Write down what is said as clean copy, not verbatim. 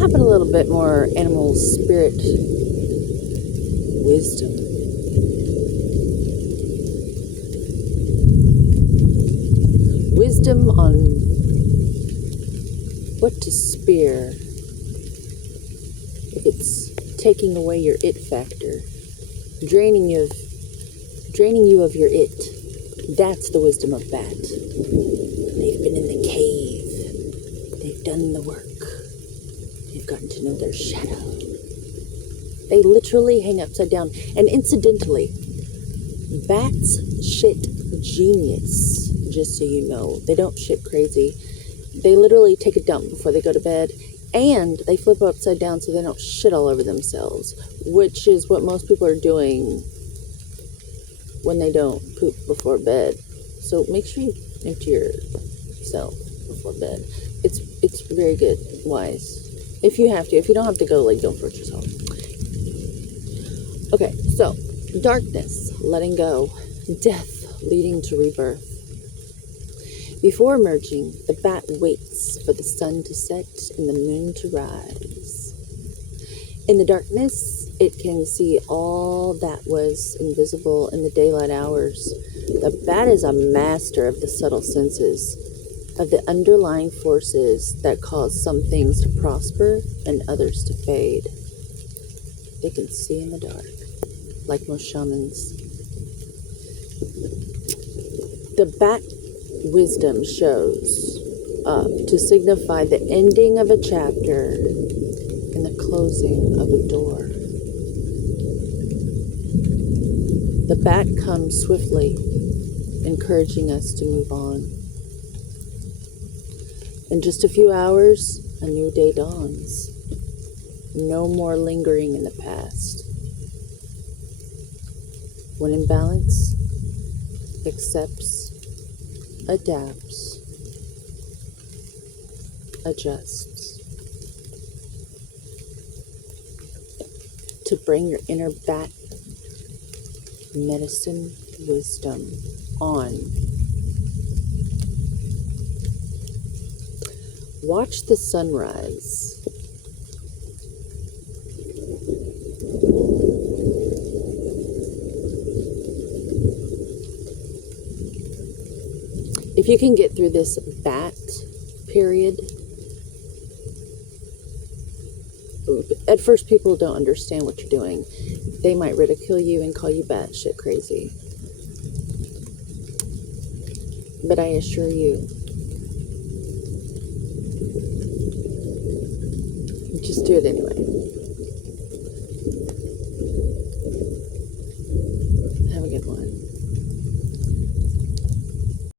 having a little bit more animal spirit wisdom. Wisdom on what to spear if it's taking away your it factor, draining you of your it. That's the wisdom of Bat. They've been in the cave. They've done the work. They've gotten to know their shadow. They literally hang upside down. And incidentally, bats shit genius, just so you know. They don't shit crazy. They literally take a dump before they go to bed, and they flip upside down so they don't shit all over themselves, which is what most people are doing when they don't poop before bed. So make sure you empty yourself before bed. It's very good, wise. If you have to. If you don't have to go, like, don't hurt yourself. Okay, so darkness, letting go, death leading to rebirth. Before emerging, the bat waits for the sun to set and the moon to rise. In the darkness, it can see all that was invisible in the daylight hours. The bat is a master of the subtle senses, of the underlying forces that cause some things to prosper and others to fade. They can see in the dark, like most shamans. The bat wisdom shows up to signify the ending of a chapter and the closing of a door. The bat comes swiftly, encouraging us to move on. In just a few hours, a new day dawns. No more lingering in the past. When in balance, accepts, adapts, adjusts. To bring your inner bat medicine wisdom on. Watch the sunrise. If you can get through this bat period, at first people don't understand what you're doing. They might ridicule you and call you batshit crazy. But I assure you, just do it anyway.